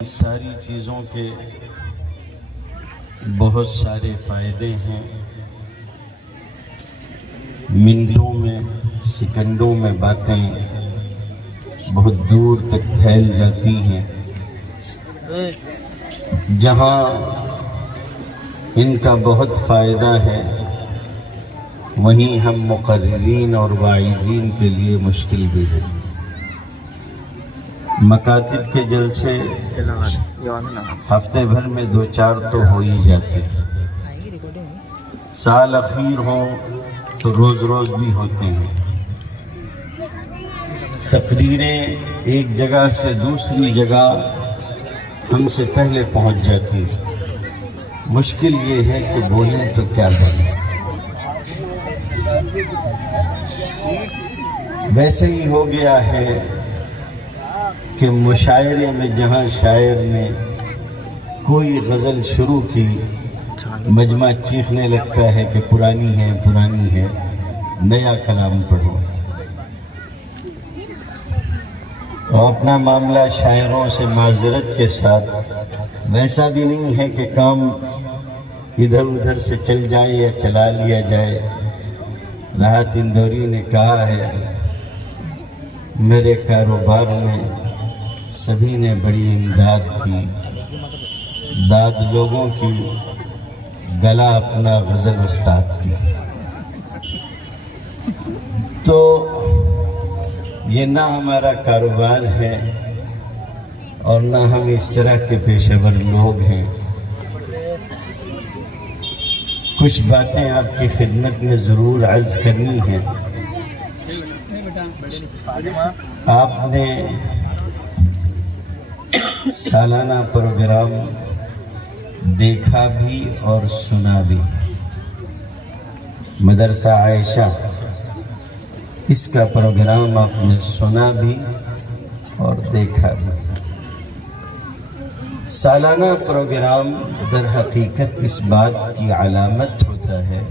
ساری چیزوں کے بہت سارے فائدے ہیں، منٹوں میں سیکنڈوں میں باتیں بہت دور تک پھیل جاتی ہیں۔ جہاں ان کا بہت فائدہ ہے وہیں ہم مقررین اور واعظین کے لیے مشکل بھی ہے۔ مکاتب کے جلسے ہفتے بھر میں 2-4 تو ہو ہی جاتے، سال اخیر ہوں تو روز روز بھی ہوتے ہیں۔ تقریریں ایک جگہ سے دوسری جگہ ہم سے پہلے پہنچ جاتی، مشکل یہ ہے کہ بولیں تو کیا بولیں۔ ویسے ہی ہو گیا ہے کہ مشاعرے میں جہاں شاعر نے کوئی غزل شروع کی مجمع چیخنے لگتا ہے کہ پرانی ہے، نیا کلام پڑھو۔ اور اپنا معاملہ شاعروں سے معذرت کے ساتھ ویسا بھی نہیں ہے کہ کام ادھر ادھر سے چل جائے یا چلا لیا جائے۔ راحت اندوری نے کہا ہے، میرے کاروبار میں سبھی نے بڑی امداد کی، داد لوگوں کی، گلا اپنا غزل استاد کی۔ تو یہ نہ ہمارا کاروبار ہے اور نہ ہم اس طرح کے پیشہ ور لوگ ہیں۔ کچھ باتیں آپ کی خدمت میں ضرور عرض کرنی ہیں۔ آپ نے سالانہ پروگرام دیکھا بھی اور سنا بھی، مدرسہ عائشہ، اس کا پروگرام آپ نے سنا بھی اور دیکھا بھی۔ سالانہ پروگرام در حقیقت اس بات کی علامت ہوتا ہے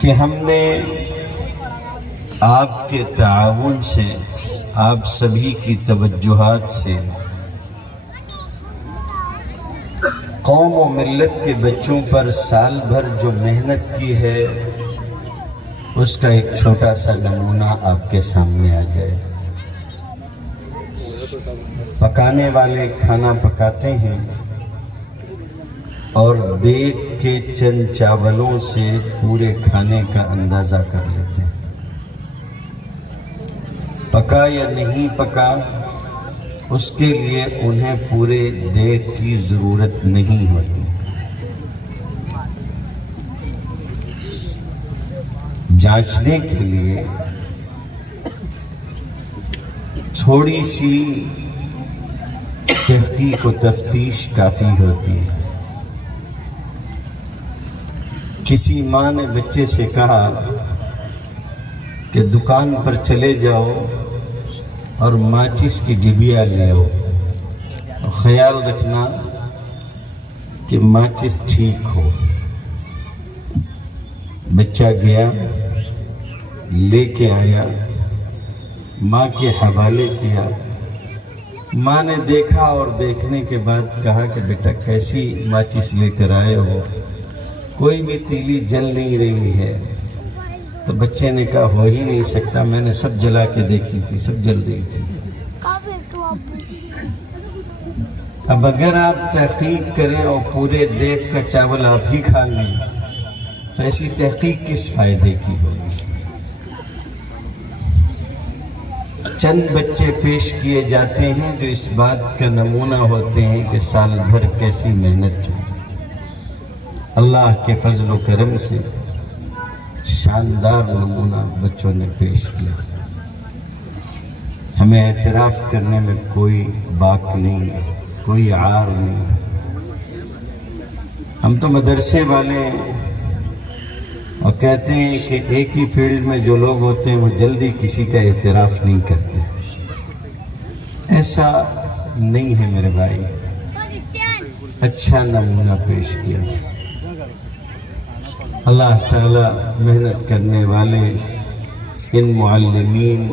کہ ہم نے آپ کے تعاون سے، آپ سبھی کی توجہات سے قوم و ملت کے بچوں پر سال بھر جو محنت کی ہے اس کا ایک چھوٹا سا نمونہ آپ کے سامنے آ جائے۔ پکانے والے کھانا پکاتے ہیں اور دیکھ کے چند چاولوں سے پورے کھانے کا اندازہ کر لیتے ہیں۔ پکا یا نہیں پکا اس کے لیے انہیں پورے دیگ کی ضرورت نہیں ہوتی۔ جانچنے کے لیے تھوڑی سی تحقیق و تفتیش کافی ہوتی ہے۔ کسی ماں نے بچے سے کہا کہ دکان پر چلے جاؤ اور ماچس کی ڈبیا لے آؤ، اور خیال رکھنا کہ ماچس ٹھیک ہو۔ بچہ گیا، لے کے آیا، ماں کے حوالے کیا۔ ماں نے دیکھا اور دیکھنے کے بعد کہا کہ بیٹا کیسی ماچس لے کر آئے ہو، کوئی بھی تیلی جل نہیں رہی ہے۔ تو بچے نے کہا ہو ہی نہیں سکتا، میں نے سب جلا کے دیکھی تھی، سب جل رہی تھی۔ اب اگر آپ تحقیق کریں اور پورے دیگ کا چاول آپ ہی کھا لیں تو ایسی تحقیق کس فائدے کی ہوگی؟ چند بچے پیش کیے جاتے ہیں جو اس بات کا نمونہ ہوتے ہیں کہ سال بھر کیسی محنت کی۔ اللہ کے فضل و کرم سے شاندار نمونہ بچوں نے پیش کیا۔ ہمیں اعتراف کرنے میں کوئی باک نہیں ہے، کوئی عار نہیں۔ ہم تو مدرسے والے ہیں اور کہتے ہیں کہ ایک ہی فیلڈ میں جو لوگ ہوتے ہیں وہ جلدی کسی کا اعتراف نہیں کرتے۔ ایسا نہیں ہے میرے بھائی، اچھا نمونہ پیش کیا۔ اللہ تعالی محنت کرنے والے ان معلمین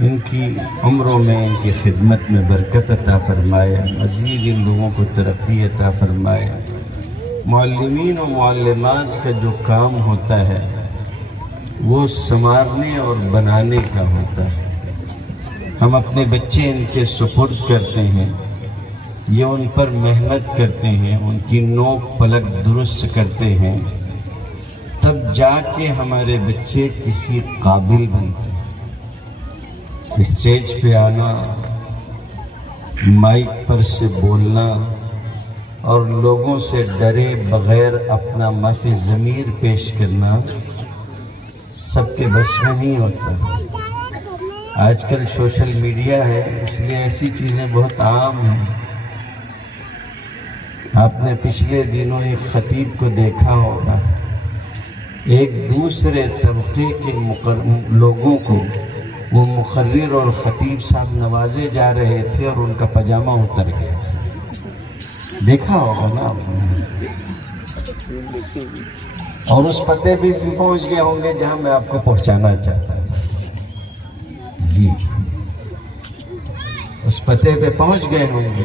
ان کی عمروں میں، ان کی خدمت میں برکت عطا فرمائے، مزید ان لوگوں کو ترقی عطا فرمائے۔ معلمین و معلمات کا جو کام ہوتا ہے وہ سنوارنے اور بنانے کا ہوتا ہے۔ ہم اپنے بچے ان کے سپرد کرتے ہیں، یہ ان پر محنت کرتے ہیں، ان کی نوک پلک درست کرتے ہیں، تب جا کے ہمارے بچے کسی قابل بنتے ہیں۔ اسٹیج پہ آنا، مائک پر سے بولنا اور لوگوں سے ڈرے بغیر اپنا معافی ضمیر پیش کرنا سب کے بس میں نہیں ہوتا۔ آج کل سوشل میڈیا ہے، اس لیے ایسی چیزیں بہت عام ہیں۔ آپ نے پچھلے دنوں ایک خطیب کو دیکھا ہوگا، ایک دوسرے طبقے کے لوگوں کو وہ مقرر اور خطیب صاحب نوازے جا رہے تھے اور ان کا پاجامہ اتر گیا، دیکھا ہوگا نا آپ نے۔ اور اس پتے بھی پہنچ گئے ہوں گے جہاں میں آپ کو پہنچانا چاہتا تھا۔ جی، اس پتے پہ پہنچ گئے ہوں گے۔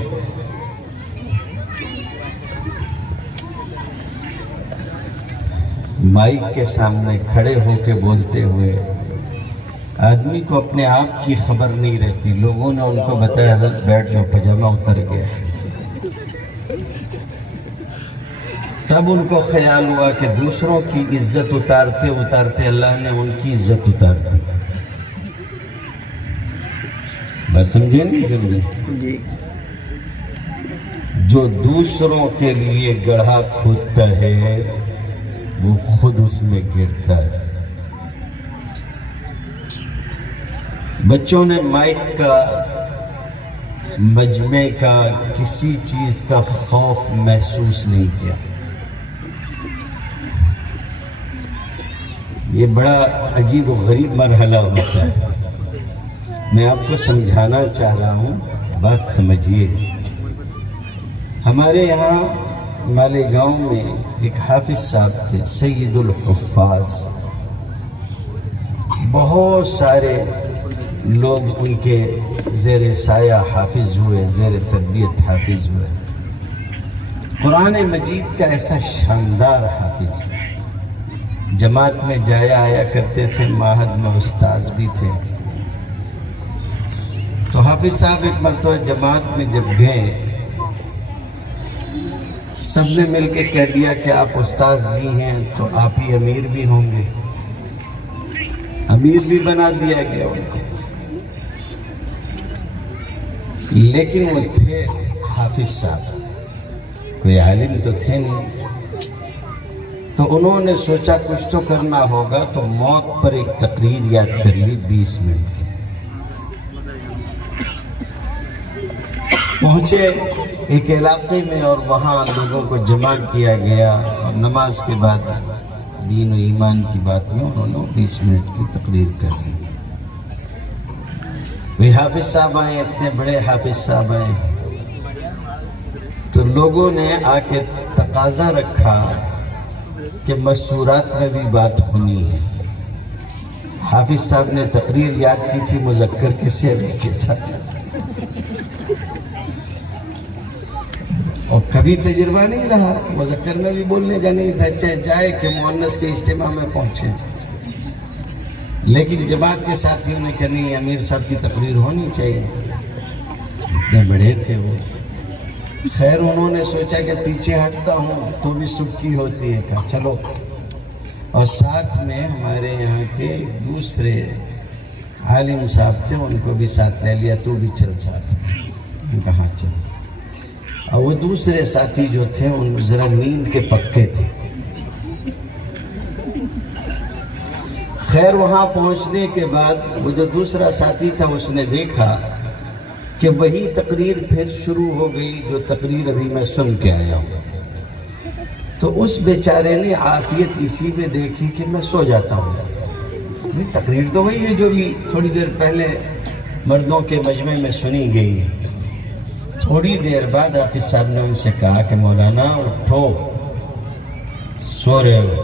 مائک کے سامنے کھڑے ہو کے بولتے ہوئے آدمی کو اپنے آپ کی خبر نہیں رہتی، لوگوں نے ان کو بتایا حضرت بیٹھ جاؤ، پاجامہ اتر گیا۔ تب ان کو خیال ہوا کہ دوسروں کی عزت اتارتے اتارتے اللہ نے ان کی عزت اتار دی۔ بات سمجھے نہیں سمجھے؟ جی۔ جو دوسروں کے لیے گڑھا کھودتا ہے وہ خود اس میں گرتا ہے۔ بچوں نے مائک کا، مجمع کا، کسی چیز کا خوف محسوس نہیں کیا۔ یہ بڑا عجیب و غریب مرحلہ ہوتا ہے۔ میں آپ کو سمجھانا چاہ رہا ہوں، بات سمجھیے۔ ہمارے یہاں مالیگاؤں میں ایک حافظ صاحب تھے، سید الحفاظ۔ بہت سارے لوگ ان کے زیر سایہ حافظ ہوئے، زیر تربیت حافظ ہوئے۔ قرآن مجید کا ایسا شاندار حافظ، جماعت میں جایا آیا کرتے تھے، معہد میں استاذ بھی تھے۔ تو حافظ صاحب ایک مرتبہ جماعت میں جب گئے، سب نے مل کے کہہ دیا کہ آپ استاذ جی ہیں تو آپ ہی امیر بھی ہوں گے۔ امیر بھی بنا دیا گیا ان کو، لیکن وہ تھے حافظ صاحب، کوئی عالم تو تھے نہیں۔ تو انہوں نے سوچا کچھ تو کرنا ہوگا، تو موت پر ایک تقریر یاد کریے 20 منٹ۔ پہنچے ایک علاقے میں اور وہاں لوگوں کو جمع کیا گیا، اور نماز کے بعد دین و ایمان کی بات میں انہوں نے 20 منٹ کی تقریر کر دی۔ وہ حافظ صاحب آئے، اتنے بڑے حافظ صاحب آئے، تو لوگوں نے آ کے تقاضا رکھا کہ مستورات میں بھی بات ہونی ہے۔ حافظ صاحب نے تقریر یاد کی تھی مذکر کے سیرے کے ساتھ، اور کبھی تجربہ نہیں رہا، مذکر میں بھی بولنے کا نہیں تھا، چاہے جائے کہ مؤنث کے اجتماع میں پہنچے۔ لیکن جماعت کے ساتھیوں نے کہا نہیں، امیر صاحب کی تقریر ہونی چاہیے، اتنے بڑے تھے وہ۔ خیر انہوں نے سوچا کہ پیچھے ہٹتا ہوں تو بھی سکی ہوتی ہے، کہا چلو۔ اور ساتھ میں ہمارے یہاں کے دوسرے عالم صاحب تھے، ان کو بھی ساتھ لے لیا، تو بھی چل ساتھ میں، کہا چلو۔ اور وہ دوسرے ساتھی جو تھے ان ذرا نیند کے پکے تھے۔ خیر وہاں پہنچنے کے بعد وہ جو دوسرا ساتھی تھا اس نے دیکھا کہ وہی تقریر پھر شروع ہو گئی جو تقریر ابھی میں سن کے آیا ہوں۔ تو اس بیچارے نے عافیت اسی پہ دیکھی کہ میں سو جاتا ہوں، تقریر تو وہی ہے جو بھی تھوڑی دیر پہلے مردوں کے مجمع میں سنی گئی ہے۔ تھوڑی دیر بعد حافظ صاحب نے ان سے کہا کہ مولانا اٹھو، سو رہے ہو۔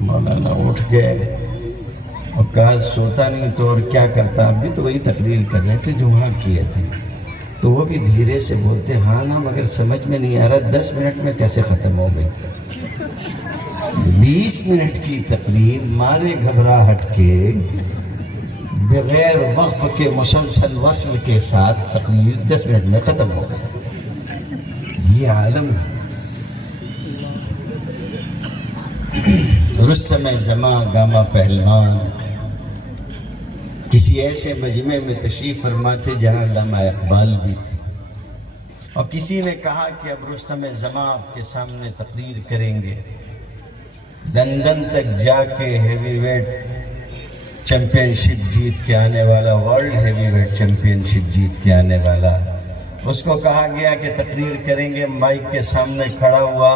مولانا اٹھ گئے اور کہا سوتا نہیں تو اور کیا کرتا، اب بھی تو وہی تقریر کر رہے تھے جو وہاں کیے تھے۔ تو وہ بھی دھیرے سے بولتے ہاں نا، مگر سمجھ میں نہیں آ رہا 10 منٹ میں کیسے ختم ہو گئی۔ 20 منٹ کی تقریر مارے گھبراہٹ کے، بغیر وقف کے مسلسل وصل کے ساتھ تقریر 10 منٹ میں ختم ہو گئی۔ یہ عالم ہے۔ رستم زماں گامہ پہلوان کسی ایسے مجمع میں تشریف فرما تھے جہاں علامہ اقبال بھی تھے، اور کسی نے کہا کہ اب رستم زماں آپ کے سامنے تقریر کریں گے۔ لندن تک جا کے ہیوی ویٹ چیمپئن شپ جیت کے آنے والا، ورلڈ ہیوی ویٹ چیمپئن شپ جیت کے آنے والا، اس کو کہا گیا کہ تقریر کریں گے۔ مائک کے سامنے کھڑا ہوا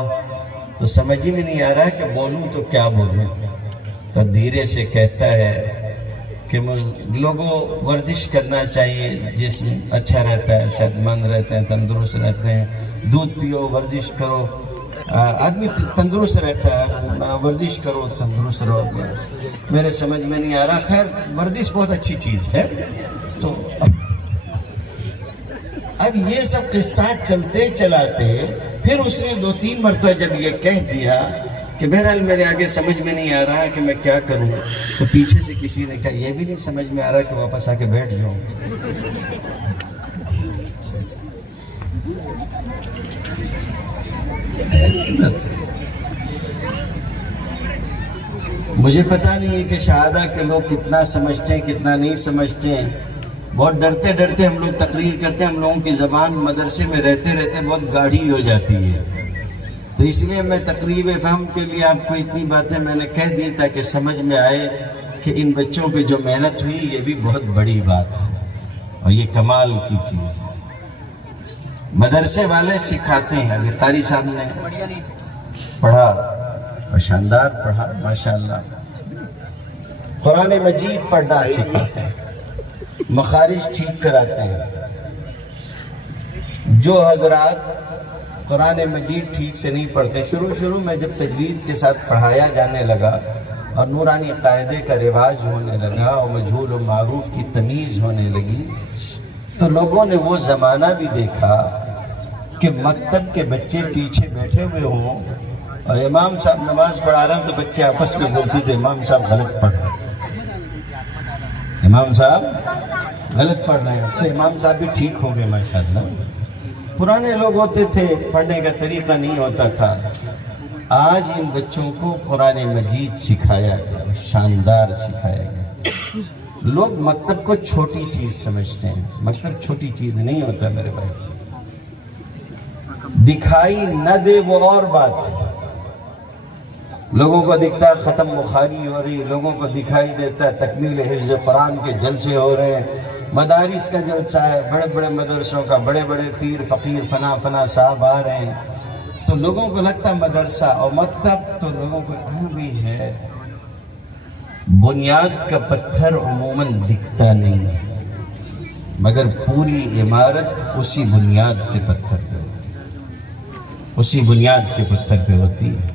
تو سمجھ ہی میں نہیں آ رہا کہ بولوں تو کیا بولوں، تو دھیرے سے کہتا ہے کہ لوگوں ورزش کرنا چاہیے، جسم اچھا رہتا ہے، صحت مند رہتے ہیں، تندرست رہتے ہیں، دودھ پیو، ورزش کرو، آدمی تندرست رہتا ہے، ورزش کرو تندرست رہو گے۔ میرے سمجھ میں نہیں آ رہا، خیر ورزش بہت اچھی چیز ہے۔ تو اب یہ سب قصات چلتے چلاتے پھر اس نے 2-3 مرتبہ جب یہ کہہ دیا کہ بہرحال میرے آگے سمجھ میں نہیں آ رہا کہ میں کیا کروں، تو پیچھے سے کسی نے کہا یہ بھی نہیں سمجھ میں آ رہا کہ واپس آ کے بیٹھ جاؤں۔ مجھے پتا نہیں ہے کہ شہادہ کے لوگ کتنا سمجھتے ہیں کتنا نہیں سمجھتے ہیں۔ بہت ڈرتے ڈرتے ہم لوگ تقریر کرتے ہیں، ہم لوگوں کی زبان مدرسے میں رہتے رہتے بہت گاڑھی ہو جاتی ہے، تو اس لیے میں تقریب فہم کے لیے آپ کو اتنی باتیں میں نے کہہ دی تاکہ سمجھ میں آئے کہ ان بچوں پہ جو محنت ہوئی یہ بھی بہت بڑی بات ہے اور یہ کمال کی چیز ہے۔ مدرسے والے سکھاتے ہیں، علی قاری صاحب نے پڑھا اور شاندار پڑھا ماشاءاللہ، قرآن مجید پڑھنا سکھاتے ہیں، مخارج ٹھیک کراتے ہیں۔ جو حضرات قرآن مجید ٹھیک سے نہیں پڑھتے، شروع میں جب تجوید کے ساتھ پڑھایا جانے لگا اور نورانی قاعدے کا رواج ہونے لگا اور مجہول و معروف کی تمیز ہونے لگی، تو لوگوں نے وہ زمانہ بھی دیکھا کہ مکتب کے بچے پیچھے بیٹھے ہوئے ہوں اور امام صاحب نماز پڑھا رہے ہیں تو بچے آپس میں بولتے تھے امام صاحب غلط پڑھ رہے ہیں، امام صاحب غلط پڑھ رہے ہیں، تو امام صاحب بھی ٹھیک ہو گئے ماشاءاللہ۔ پرانے لوگ ہوتے تھے، پڑھنے کا طریقہ نہیں ہوتا تھا۔ آج ان بچوں کو قرآن مجید سکھایا گیا، شاندار سکھایا گیا۔ لوگ مکتب کو چھوٹی چیز سمجھتے ہیں، مکتب چھوٹی چیز نہیں ہوتا میرے بھائی۔ دکھائی نہ دے وہ اور بات ہے، لوگوں کو دکھتا ہے ختم بخاری ہو رہی، لوگوں کو دکھائی دیتا ہے تکمیل حفظ قرآن کے جلسے ہو رہے ہیں، مدارس کا جلسہ ہے، بڑے بڑے مدرسوں کا، بڑے بڑے پیر فقیر فنا صاحب آ رہے ہیں، تو لوگوں کو لگتا ہے مدرسہ اور مکتب، تو لوگوں کو کہاں بھی ہے۔ بنیاد کا پتھر عموماً دکھتا نہیں ہے، مگر پوری عمارت اسی بنیاد کے پتھر پہ ہوتی ہے، اسی بنیاد کے پتھر پہ ہوتی ہے۔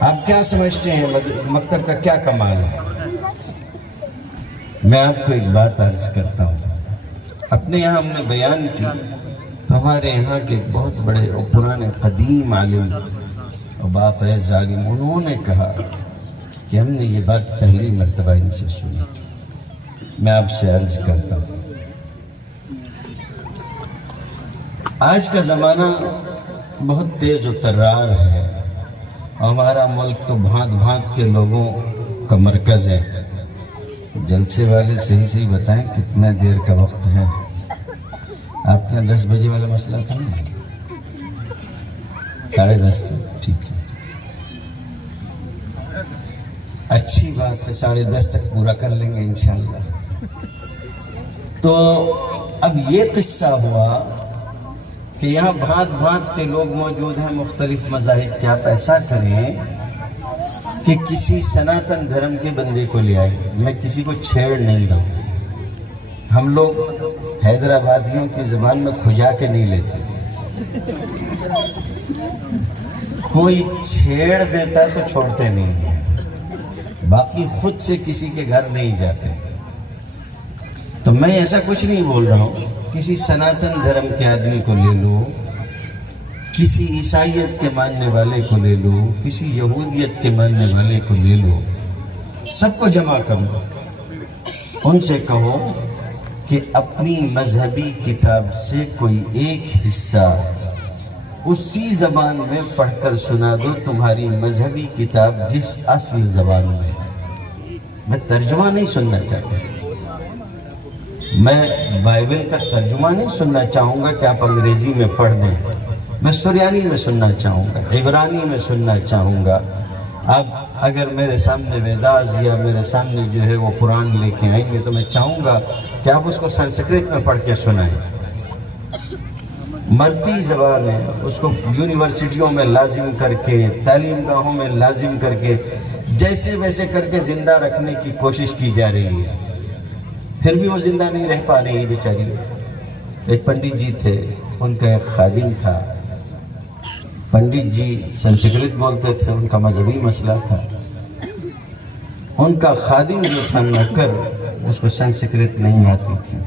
آپ کیا سمجھتے ہیں مکتب کا کیا کمال ہے؟ میں آپ کو ایک بات عرض کرتا ہوں، اپنے یہاں ہم نے بیان کی تو ہمارے یہاں کے بہت بڑے اور پرانے قدیم عالم اور بافیض عالم، انہوں نے کہا کہ ہم نے یہ بات پہلی مرتبہ ان سے سنی تھی۔ میں آپ سے عرض کرتا ہوں، آج کا زمانہ بہت تیز و ترار ہے اور ہمارا ملک تو بھانت بھانت کے لوگوں کا مرکز ہے۔ جلسے والے صحیح بتائیں کتنا دیر کا وقت ہے؟ آپ کے یہاں 10 بجے والا مسئلہ تھا نا؟ 10:30 ٹھیک ہے، اچھی بات ہے، 10:30 تک پورا کر لیں گے انشاءاللہ۔ تو اب یہ قصہ ہوا کہ یہاں بھانت بھانت کے لوگ موجود ہیں، مختلف مذاہب کے۔ آپ ایسا کریں کہ کسی سناتن دھرم کے بندے کو لے آئے، میں کسی کو چھیڑ نہیں رہا ہوں، ہم لوگ حیدرآبادیوں کی زبان میں کھجا کے نہیں لیتے، کوئی چھیڑ دیتا ہے تو چھوڑتے نہیں ہیں۔ باقی خود سے کسی کے گھر نہیں جاتے. تو میں ایسا کچھ نہیں بول رہا ہوں. کسی سناتن دھرم کے آدمی کو لے لو، کسی عیسائیت کے ماننے والے کو لے لو، کسی یہودیت کے ماننے والے کو لے لو، سب کو جمع کرو. ان سے کہو کہ اپنی مذہبی کتاب سے کوئی ایک حصہ اسی زبان میں پڑھ کر سنا دو، تمہاری مذہبی کتاب جس اصل زبان میں ہے. میں ترجمہ نہیں سننا چاہتا، میں بائبل کا ترجمہ نہیں سننا چاہوں گا کہ آپ انگریزی میں پڑھ دیں. میں سریانی میں سننا چاہوں گا، عبرانی میں سننا چاہوں گا. اب اگر میرے سامنے ویداس یا میرے سامنے جو ہے وہ قرآن لے کے آئیں گے تو میں چاہوں گا کہ آپ اس کو سنسکرت میں پڑھ کے سنائیں. مرتی زبان ہے، اس کو یونیورسٹیوں میں لازم کر کے، تعلیم گاہوں میں لازم کر کے، جیسے ویسے کر کے زندہ رکھنے کی کوشش کی جا رہی ہے. پھر بھی وہ زندہ نہیں رہ پا رہی بیچاری. ایک پنڈت جی تھے، ان کا ایک خادم تھا. پنڈت جی سنسکرت بولتے تھے، ان کا مذہبی مسئلہ تھا. ان کا خادم جو تھا نوکر، اس کو سنسکرت نہیں آتی تھی.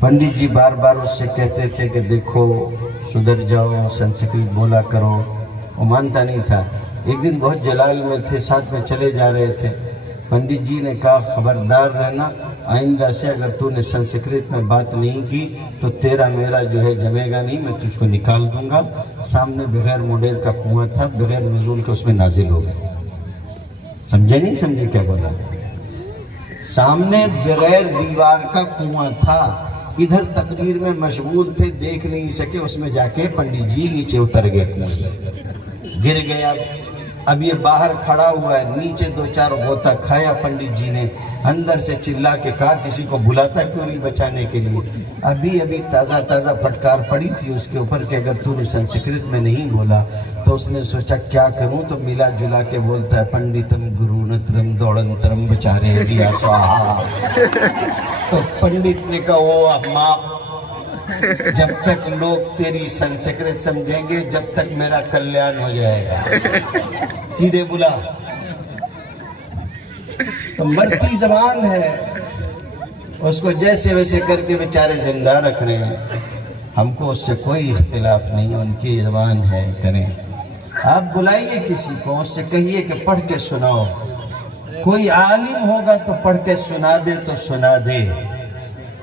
پنڈت جی بار بار اس سے کہتے تھے کہ دیکھو سدھر جاؤ، سنسکرت بولا کرو. وہ مانتا نہیں تھا. ایک دن بہت جلال میں تھے، ساتھ میں چلے جا رہے تھے. پنڈت جی نے کہا خبردار رہنا، آئندہ سے اگر تو نے سنسکرت میں بات نہیں کی تو تیرا میرا جو ہے جمے گا نہیں، میں تجھ کو نکال دوں گا. سامنے بغیر مڈیر کا کنواں تھا، بغیر نزول کے اس میں نازل ہو گئے. سمجھے نہیں سمجھے کیا بولا؟ سامنے بغیر دیوار کا کنواں تھا، ادھر تقریر میں مشغول تھے، دیکھ نہیں سکے. اس میں جا کے پنڈت جی نیچے اتر گئے، کنویں گر گیا. اب یہ باہر کھڑا ہوا ہے، نیچے دو چار غوطہ کھایا پنڈت جی نے. اندر سے چلا کے کہا کسی کو بلاتا کیوں نہیں بچانے کے لیے. ابھی تازہ تازہ پھٹکار پڑی تھی اس کے اوپر کہ اگر تو نے سنسکرت میں نہیں بولا. تو اس نے سوچا کیا کروں، تو ملا جلا کے بولتا ہے پنڈتم گرو نترم دوڑنترم بچارے دیا سواہا. تو پنڈت نے کہا او احمق، جب تک لوگ تیری سنسکرت سمجھیں گے جب تک میرا کلیان ہو جائے گا. سیدھے بلا. تو مرتی زبان ہے، اس کو جیسے ویسے کر کے بیچارے زندہ رکھ رہے ہیں. ہم کو اس سے کوئی اختلاف نہیں، ان کی زبان ہے، کریں. آپ بلائیے کسی کو، اس سے کہیے کہ پڑھ کے سناؤ. کوئی عالم ہوگا تو پڑھ کے سنا دے تو سنا دے.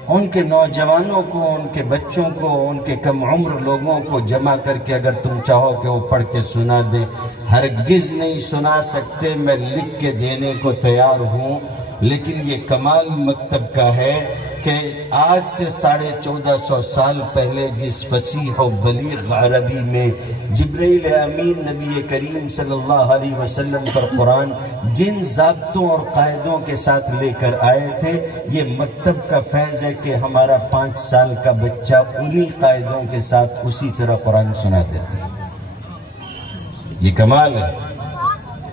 ان کے نوجوانوں کو، ان کے بچوں کو، ان کے کم عمر لوگوں کو جمع کر کے اگر تم چاہو کہ وہ پڑھ کے سنا دیں. ہرگز نہیں سنا سکتے، میں لکھ کے دینے کو تیار ہوں. لیکن یہ کمال مکتب کا ہے کہ آج سے 1450 سال پہلے جس فصیح و بلیغ عربی میں جبرائیل امین نبی کریم صلی اللہ علیہ وسلم پر قرآن جن ضابطوں اور قاعدوں کے ساتھ لے کر آئے تھے، یہ مکتب کا فیض ہے کہ ہمارا 5 سال کا بچہ انہی قاعدوں کے ساتھ اسی طرح قرآن سنا دیتا. یہ کمال ہے.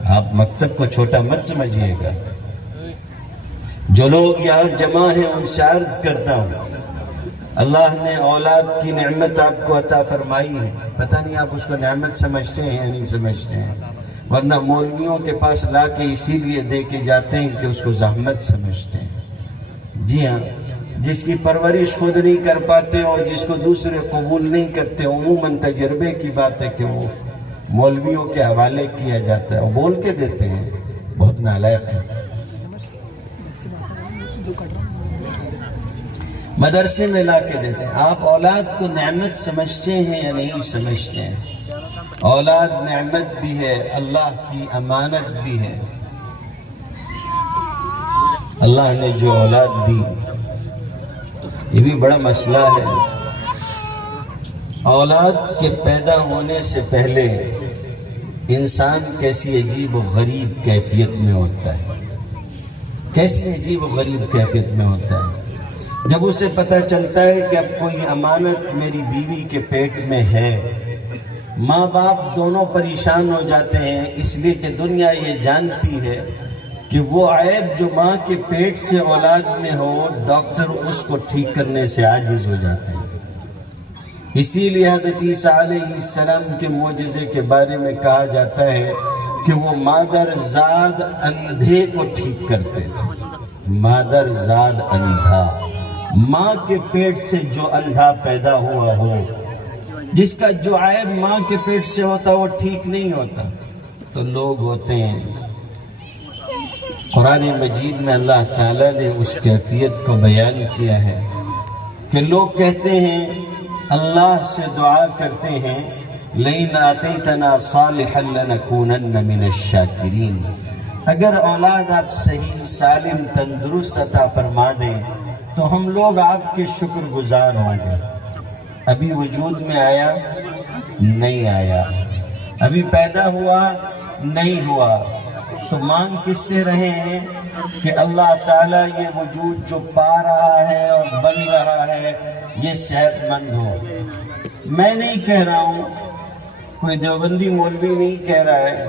آپ مکتب کو چھوٹا مت سمجھیے گا. جو لوگ یہاں جمع ہیں ان سے عرض کرتا ہوں، اللہ نے اولاد کی نعمت آپ کو عطا فرمائی ہے. پتہ نہیں آپ اس کو نعمت سمجھتے ہیں یا نہیں سمجھتے ہیں، ورنہ مولویوں کے پاس لا کے اسی لیے دے کے جاتے ہیں کہ اس کو زحمت سمجھتے ہیں. جی ہاں، جس کی پرورش خود نہیں کر پاتے اور جس کو دوسرے قبول نہیں کرتے، عموماً تجربے کی بات ہے کہ وہ مولویوں کے حوالے کیا جاتا ہے. وہ بول کے دیتے ہیں، بہت نالائق ہے. مدرسے میں لا کے دیتے ہیں. آپ اولاد کو نعمت سمجھتے ہیں یا نہیں سمجھتے ہیں؟ اولاد نعمت بھی ہے، اللہ کی امانت بھی ہے. اللہ نے جو اولاد دی، یہ بھی بڑا مسئلہ ہے. اولاد کے پیدا ہونے سے پہلے انسان کیسی عجیب و غریب کیفیت میں ہوتا ہے. کیسی عجیب و غریب کیفیت میں ہوتا ہے جب اسے پتہ چلتا ہے کہ اب کوئی امانت میری بیوی کے پیٹ میں ہے. ماں باپ دونوں پریشان ہو جاتے ہیں، اس لیے کہ دنیا یہ جانتی ہے کہ وہ عیب جو ماں کے پیٹ سے اولاد میں ہو، ڈاکٹر اس کو ٹھیک کرنے سے عاجز ہو جاتے ہیں. اسی لیے حضرت عیسیٰ علیہ السلام کے معجزے کے بارے میں کہا جاتا ہے کہ وہ مادر زاد اندھے کو ٹھیک کرتے تھے۔ مادر زاد اندھا، ماں کے پیٹ سے جو اندھا پیدا ہوا ہو، جس کا جو عیب ماں کے پیٹ سے ہوتا وہ ٹھیک نہیں ہوتا، تو لوگ ہوتے ہیں۔ قرآن مجید میں اللہ تعالیٰ نے اس کیفیت کو بیان کیا ہے کہ لوگ کہتے ہیں، اللہ سے دعا کرتے ہیں، لَئِنْ آتَيْتَنَا صَالِحًا لَنَكُونَنَّ مِنَ الشَّاكِرِينَ، اگر اولاد آپ صحیح سالم تندرست عطا فرما دیں تو ہم لوگ آپ کے شکر گزار ہوں گے۔ ابھی وجود میں آیا نہیں آیا، ابھی پیدا ہوا نہیں ہوا، تو مانگ کس سے رہے ہیں کہ اللہ تعالیٰ یہ وجود جو پا رہا ہے اور بن رہا ہے یہ صحت مند ہو۔ میں نہیں کہہ رہا ہوں، کوئی دیوبندی مولوی نہیں کہہ رہا ہے،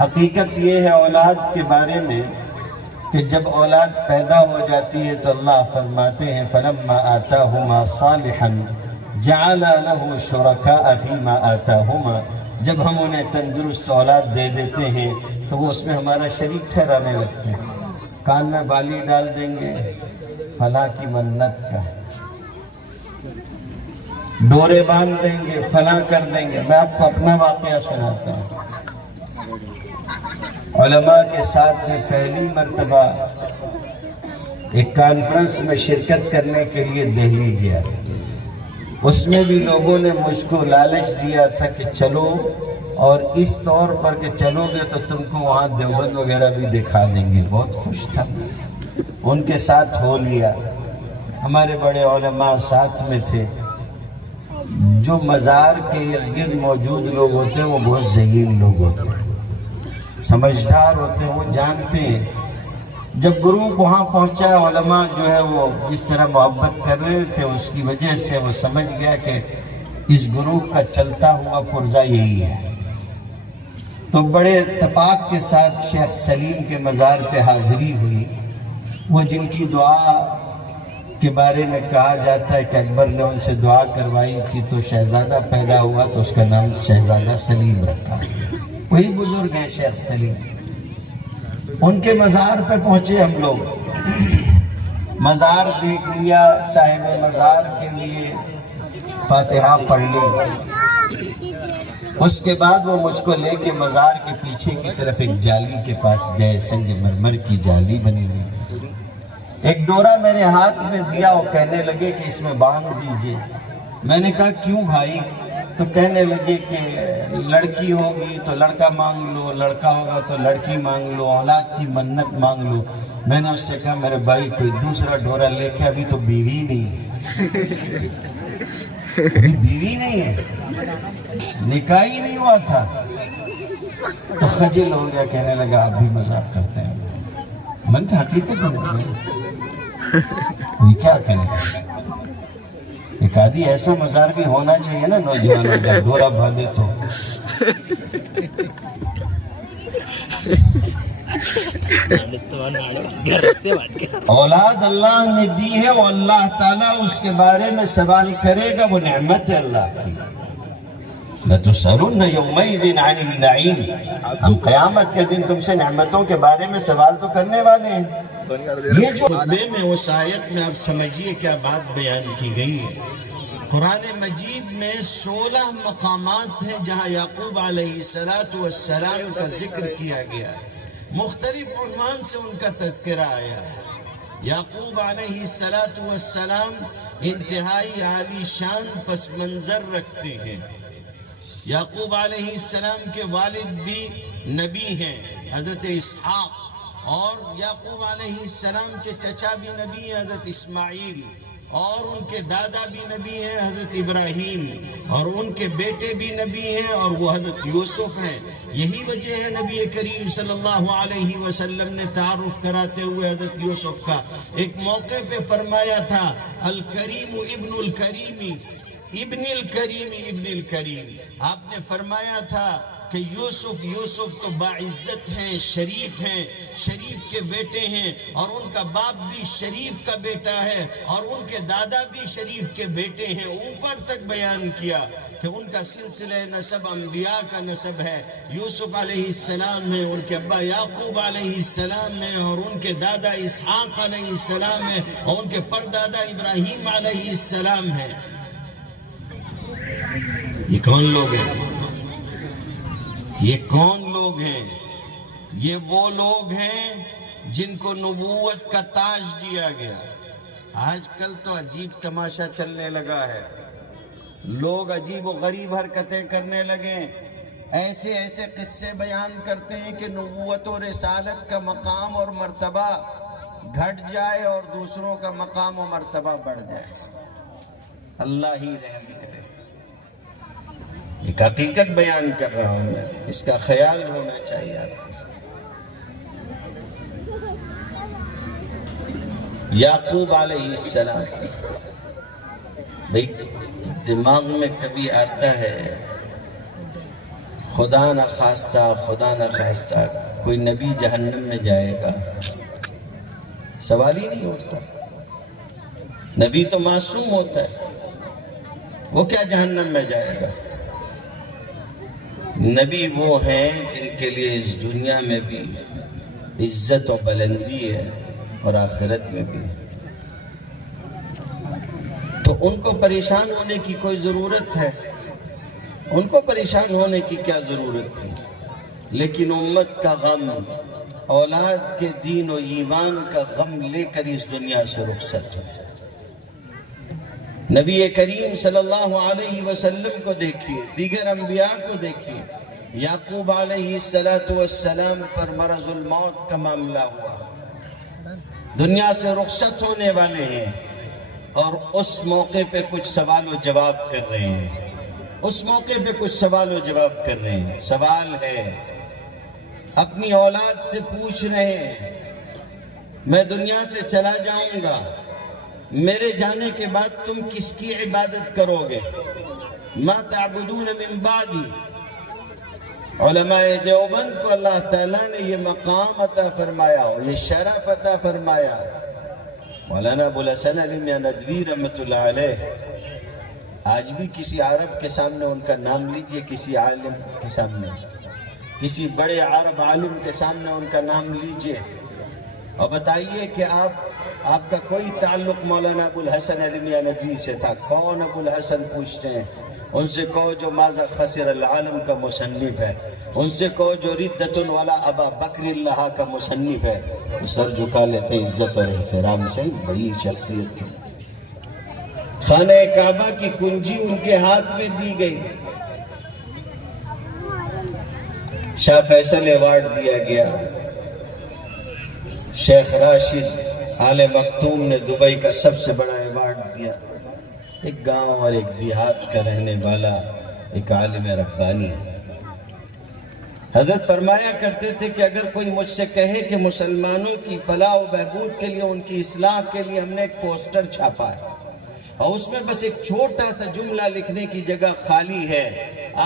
حقیقت یہ ہے اولاد کے بارے میں کہ جب اولاد پیدا ہو جاتی ہے تو اللہ فرماتے ہیں فَلَمَّا آتَاهُمَا صَالِحًا جَعَلَ لَهُ شُرَكَاءَ فِي مَا آتَاهُمَا، جب ہم انہیں تندرست اولاد دے دیتے ہیں تو وہ اس میں ہمارا شریک ٹھہرانے لگتے ہیں۔ کان میں بالی ڈال دیں گے فلاں کی منت کا، ڈورے باندھ دیں گے، فلاں کر دیں گے۔ میں آپ کو اپنا واقعہ سناتا ہوں۔ علماء کے ساتھ میں پہلی مرتبہ ایک کانفرنس میں شرکت کرنے کے لیے دہلی گیا، اس میں بھی لوگوں نے مجھ کو لالچ دیا تھا کہ چلو، اور اس طور پر کہ چلو گے تو تم کو وہاں دیوبند وغیرہ بھی دکھا دیں گے۔ بہت خوش تھا، ان کے ساتھ ہو لیا۔ ہمارے بڑے علماء ساتھ میں تھے۔ جو مزار کے ارد گرد موجود لوگ ہوتے ہیں وہ بہت ذہین لوگ ہوتے ہیں، سمجھدار ہوتے ہیں، وہ جانتے ہیں۔ جب گروپ وہاں پہنچا، علماء جو ہے وہ جس طرح محبت کر رہے تھے اس کی وجہ سے وہ سمجھ گیا کہ اس گروپ کا چلتا ہوا پرزہ یہی ہے، تو بڑے اتفاق کے ساتھ شیخ سلیم کے مزار پہ حاضری ہوئی۔ وہ جن کی دعا کے بارے میں کہا جاتا ہے کہ اکبر نے ان سے دعا کروائی تھی تو شہزادہ پیدا ہوا تو اس کا نام شہزادہ سلیم رکھا، وہی بزرگ ہیں شیخ سلیم۔ ان کے مزار پہ پہنچے ہم لوگ، مزار دیکھ لیا، صاحب مزار کے لیے فاتحہ پڑھ لی۔ اس کے بعد وہ مجھ کو لے کے مزار کے پیچھے کی طرف ایک جالی کے پاس گئے، سنگ مرمر کی جالی بنی ہوئی تھی۔ ایک ڈورا میرے ہاتھ میں دیا، وہ کہنے لگے کہ اس میں باندھ دیجئے۔ میں نے کہا کیوں بھائی؟ تو کہنے لگے کہ لڑکی ہوگی تو لڑکا مانگ لو، لڑکا ہوگا تو لڑکی مانگ لو، اولاد کی منت مانگ لو۔ میں نے اس سے کہا میرے بھائی کوئی دوسرا ڈورا لے کے، ابھی تو بیوی نہیں ہے، ابھی بیوی نہیں ہے، نکاح ہی نہیں ہوا تھا۔ تو خجل ہو گیا، کہنے لگا آپ بھی مذاق کرتے ہیں۔ میں نے کہا حقیقت ہے، کیا کریں؟ ایک آدھی ایسا مزار بھی ہونا چاہیے نا نوجوانوں کا، ڈورا باندھے تو۔ اولاد اللہ نے دی ہے اور اللہ تعالیٰ اس کے بارے میں سوال کرے گا، وہ نعمت ہے اللہ کی۔ لَتُسْأَلُنَّ يَوْمَئِذٍ عَنِ النَّعِيمِ، ہم قیامت کے دن تم سے نعمتوں کے بارے میں سوال تو کرنے والے ہیں۔ یہ جو خطبے میں اس آیت میں آپ سمجھیے کیا بات بیان کی گئی ہے۔ قرآن مجید میں 16 مقامات ہیں جہاں یعقوب علیہ السلام کا ذکر کیا گیا ہے، مختلف عنوان سے ان کا تذکرہ آیا ہے۔ یعقوب علیہ السلام انتہائی عالی شان پس منظر رکھتے ہیں۔ یعقوب علیہ السلام کے والد بھی نبی ہیں، حضرت اسحاق، اور یعقوب علیہ السلام کے چچا بھی نبی ہیں، حضرت اسماعیل، اور ان کے دادا بھی نبی ہیں، حضرت ابراہیم، اور ان کے بیٹے بھی نبی ہیں اور وہ حضرت یوسف ہیں۔ یہی وجہ ہے نبی کریم صلی اللہ علیہ وسلم نے تعارف کراتے ہوئے حضرت یوسف کا ایک موقع پہ فرمایا تھا، الکریم ابن الکریم ابن الکریم ابن الکریم۔ آپ نے فرمایا تھا کہ یوسف تو باعزت ہیں، شریف کے بیٹے ہیں، اور ان کا باپ بھی شریف کا بیٹا ہے، اور ان کے دادا بھی شریف کے بیٹے ہیں۔ اوپر تک بیان کیا کہ ان کا سلسلہ نسب انبیاء کا نسب ہے۔ یوسف علیہ السلام ہے، ان کے ابا یعقوب علیہ السلام ہے، اور ان کے دادا اسحاق علیہ السلام ہے، اور ان کے پردادا ابراہیم علیہ السلام ہے۔ یہ کون لوگ ہیں؟ یہ کون لوگ ہیں؟ یہ وہ لوگ ہیں جن کو نبوت کا تاج دیا گیا۔ آج کل تو عجیب تماشا چلنے لگا ہے، لوگ عجیب و غریب حرکتیں کرنے لگے، ایسے قصے بیان کرتے ہیں کہ نبوت و رسالت کا مقام اور مرتبہ گھٹ جائے اور دوسروں کا مقام و مرتبہ بڑھ جائے۔ اللہ ہی رحم کرے۔ ایک حقیقت بیان کر رہا ہوں میں، اس کا خیال ہونا چاہیے آپ کو۔ یعقوب علیہ السلام، بھئی دماغ میں کبھی آتا ہے خدا نہ خواستہ کوئی نبی جہنم میں جائے گا؟ سوال ہی نہیں اٹھتا۔ نبی تو معصوم ہوتا ہے، وہ کیا جہنم میں جائے گا؟ نبی وہ ہیں جن کے لیے اس دنیا میں بھی عزت و بلندی ہے اور آخرت میں بھی۔ تو ان کو پریشان ہونے کی کوئی ضرورت ہے؟ ان کو پریشان ہونے کی کیا ضرورت تھی؟ لیکن امت کا غم، اولاد کے دین و ایمان کا غم لے کر اس دنیا سے رخصت ہوئے۔ نبی کریم صلی اللہ علیہ وسلم کو دیکھیے، دیگر انبیاء کو دیکھیے۔ یعقوب علیہ السلام پر مرض الموت کا معاملہ ہوا، دنیا سے رخصت ہونے والے ہیں، اور اس موقع پہ کچھ سوال و جواب کر رہے ہیں۔ اس موقع پہ کچھ سوال و جواب کر رہے ہیں۔ سوال ہے، اپنی اولاد سے پوچھ رہے ہیں، میں دنیا سے چلا جاؤں گا، میرے جانے کے بعد تم کس کی عبادت کرو گے؟ ما تعبدون من بعدی۔ علماء دیوبند کو اللہ تعالیٰ نے یہ مقام عطا فرمایا، یہ شرف عطا فرمایا۔ مولانا ابو الحسن علی میاں ندوی رحمۃ اللہ علیہ، آج بھی کسی عرب کے سامنے ان کا نام لیجئے، کسی عالم کے سامنے، کسی بڑے عرب عالم کے سامنے ان کا نام لیجئے اور بتائیے کہ آپ کا کوئی تعلق مولانا ابو الحسن علی میاں ندوی سے تھا؟ کون ابو الحسن پوچھتے ہیں؟ ان سے کہو جو ماذا خسر العالم کا مصنف ہے، ان سے کہو جو ردت والا ابا بکر اللہ کا مصنف ہے، تو سر جھکا لیتے عزت اور احترام سے۔ بڑی شخصیت تھی۔ خانہ کعبہ کی کنجی ان کے ہاتھ میں دی گئی، شاہ فیصل ایوارڈ دیا گیا، شیخ راشد آل مکتوم نے دبئی کا سب سے بڑا ایوارڈ دیا۔ ایک گاؤں اور ایک دیہات کا رہنے والا ایک عالم ربانی ہے۔ حضرت فرمایا کرتے تھے کہ اگر کوئی مجھ سے کہے کہ مسلمانوں کی فلاح و بہبود کے لیے، ان کی اصلاح کے لیے ہم نے ایک پوسٹر چھاپا ہے اور اس میں بس ایک چھوٹا سا جملہ لکھنے کی جگہ خالی ہے،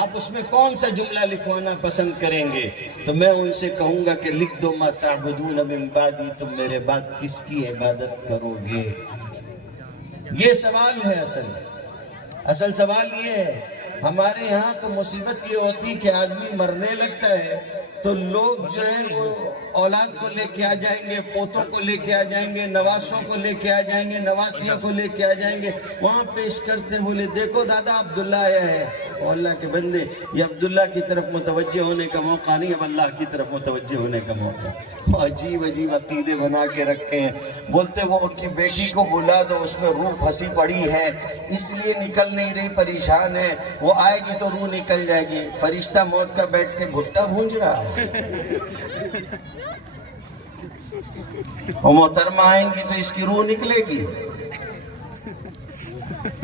آپ اس میں کون سا جملہ لکھوانا پسند کریں گے؟ تو میں ان سے کہوں گا کہ لکھ دو ما تعبدون من بعدی، تم میرے بعد کس کی عبادت کرو گے؟ یہ سوال ہے اصل سوال یہ ہے۔ ہمارے یہاں تو مصیبت یہ ہوتی کہ آدمی مرنے لگتا ہے تو لوگ جو ہے وہ اولاد کو لے کے آ جائیں گے، پوتوں کو لے کے آ جائیں گے، نواسوں کو لے کے آ جائیں گے، نواسیوں کو لے کے آ جائیں گے، وہاں پیش کرتے ہیں، بولے دیکھو دادا عبداللہ آیا ہے۔ اور اللہ کے بندے، یہ عبداللہ کی طرف متوجہ ہونے کا موقع نہیں، اب اللہ کی طرف متوجہ ہونے کا موقع۔ عجیب عقیدے بنا کے رکھے ہیں، بولتے وہ ان کی بیٹی کو بلا دو، اس میں روح پھنسی پڑی ہے، اس لیے نکل نہیں رہی، پریشان ہے، وہ آئے گی تو روح نکل جائے گی۔ فرشتہ موت کا بیٹھ کے بھٹا بھونج رہا ہے۔ وہ محترمہ آئیں گی تو اس کی روح نکلے گی۔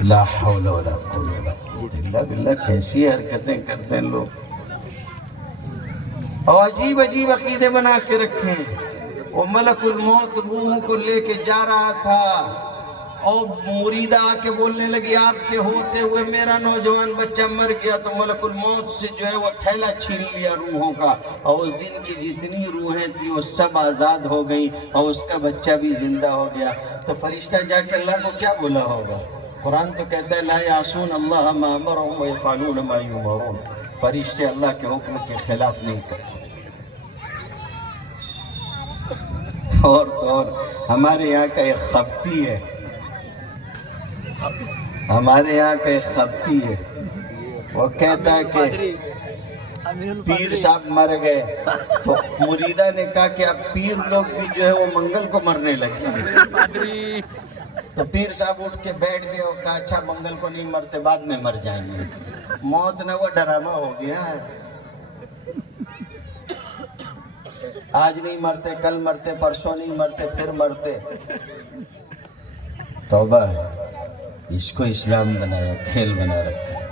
لا حول ولا قوت الا باللہ، کیسی حرکتیں کرتے ہیں لوگ، اور عجیب عقیدے بنا کے رکھے ہیں۔ وہ ملک الموت روح کو لے کے جا رہا تھا اور مریدہ آ کے بولنے لگی آپ کے ہوتے ہوئے میرا نوجوان بچہ مر گیا، تو ملک الموت سے جو ہے وہ تھیلا چھین لیا روحوں کا، اور اس دن کی جتنی روحیں تھیں وہ سب آزاد ہو گئیں اور اس کا بچہ بھی زندہ ہو گیا۔ تو فرشتہ جا کے اللہ کو کیا بولا ہوگا؟ قرآن تو کہتا ہے لا یعصون اللہ ما امرهم ویفعلون ما یؤمرون، فرشتے اللہ کے حکم کے خلاف نہیں کرتے۔ اور تو اور ہمارے یہاں کا ایک خبتی ہے، ہمارے یہاں کا ایک خبتی ہے، وہ کہتا ہے کہ پیر صاحب مر گئے تو مریدہ نے کہا کہ اب پیر لوگ بھی جو ہے وہ منگل کو مرنے لگے، تو پیر صاحب اٹھ کے بیٹھ گئے اور کہا اچھا منگل کو نہیں مرتے بعد میں مر جائیں گے۔ موت نہ وہ ڈرامہ ہو گیا ہے، آج نہیں مرتے کل مرتے پرسوں نہیں مرتے پھر مرتے۔ توبہ ہے، اس کو اسلام بنایا کھیل بنا رکھا۔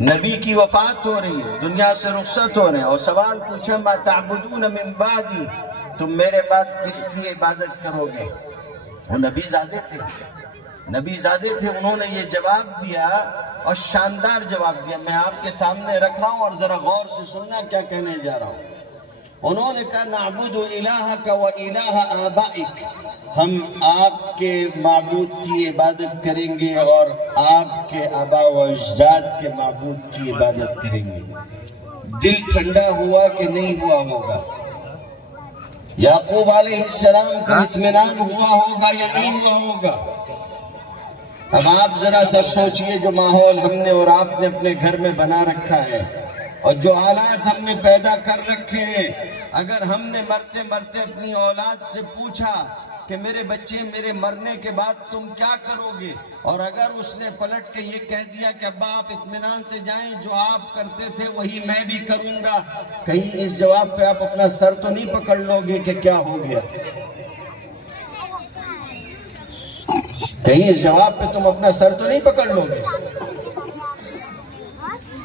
نبی کی وفات ہو رہی ہے، دنیا سے رخصت ہو رہے ہیں، اور سوال پوچھا ما تعبدون من بعدی، تم میرے بعد کس کی عبادت کرو گے؟ وہ نبی زادے تھے، نبی زادے تھے، انہوں نے یہ جواب دیا اور شاندار جواب دیا، میں آپ کے سامنے رکھ رہا ہوں اور ذرا غور سے سننا کیا کہنے جا رہا ہوں۔ انہوں نے کہا نعبد الہک و الہ آبائک، ہم آپ کے معبود کی عبادت کریں گے اور آپ کے آباء و اجداد کے معبود کی عبادت کریں گے۔ دل ٹھنڈا ہوا کہ نہیں ہوا ہوگا؟ یعقوب علیہ السلام کو اطمینان ہوا ہوگا یا نہیں ہوا ہوگا؟ اب آپ ذرا سا سوچئے، جو ماحول ہم نے اور آپ نے اپنے گھر میں بنا رکھا ہے اور جو حالات ہم نے پیدا کر رکھے ہیں، اگر ہم نے مرتے مرتے اپنی اولاد سے پوچھا کہ میرے بچے میرے مرنے کے بعد تم کیا کرو گے، اور اگر اس نے پلٹ کے یہ کہہ دیا کہ ابا آپ اطمینان سے جائیں، جو آپ کرتے تھے وہی میں بھی کروں گا، کہیں اس جواب پہ آپ اپنا سر تو نہیں پکڑ لو گے کہ کیا ہو گیا؟ کہیں اس جواب پہ تم اپنا سر تو نہیں پکڑ لو گے؟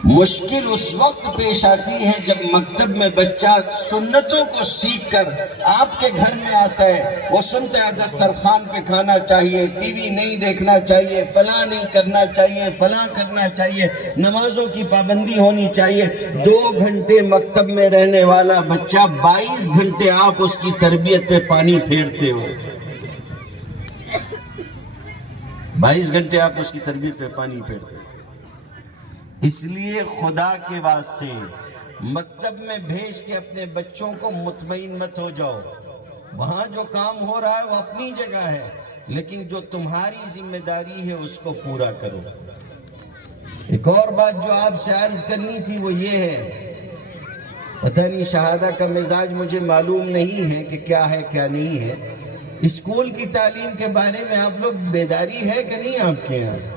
مشکل اس وقت پیش آتی ہے جب مکتب میں بچہ سنتوں کو سیکھ کر آپ کے گھر میں آتا ہے، وہ سنتا ہے دسترخوان پہ کھانا چاہیے، ٹی وی نہیں دیکھنا چاہیے، فلاں نہیں کرنا چاہیے، فلاں کرنا چاہیے، نمازوں کی پابندی ہونی چاہیے۔ 2 گھنٹے مکتب میں رہنے والا بچہ 22 گھنٹے آپ اس کی تربیت پہ پانی پھیرتے ہو، 22 گھنٹے آپ اس کی تربیت پہ پانی پھیرتے ہو۔ اس لیے خدا کے واسطے مکتب میں بھیج کے اپنے بچوں کو مطمئن مت ہو جاؤ، وہاں جو کام ہو رہا ہے وہ اپنی جگہ ہے، لیکن جو تمہاری ذمہ داری ہے اس کو پورا کرو۔ ایک اور بات جو آپ سے عرض کرنی تھی وہ یہ ہے، پتہ نہیں شہادہ کا مزاج مجھے معلوم نہیں ہے کہ کیا ہے کیا نہیں ہے، اسکول کی تعلیم کے بارے میں آپ لوگ بیداری ہے کہ نہیں؟ آپ کے یہاں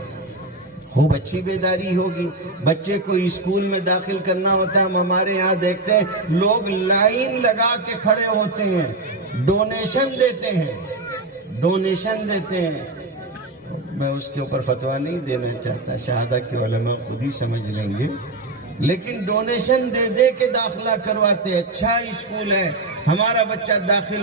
خوب اچھی بیداری ہوگی۔ بچے کو اسکول میں داخل کرنا ہوتا ہے، ہم ہمارے یہاں دیکھتے ہیں لوگ لائن لگا کے کھڑے ہوتے ہیں، ڈونیشن دیتے ہیں۔ میں اس کے اوپر فتویٰ نہیں دینا چاہتا، شہادہ کے علماء خود ہی سمجھ لیں گے، لیکن ڈونیشن دے کے داخلہ کرواتے، اچھا اسکول ہے، ہمارا بچہ داخل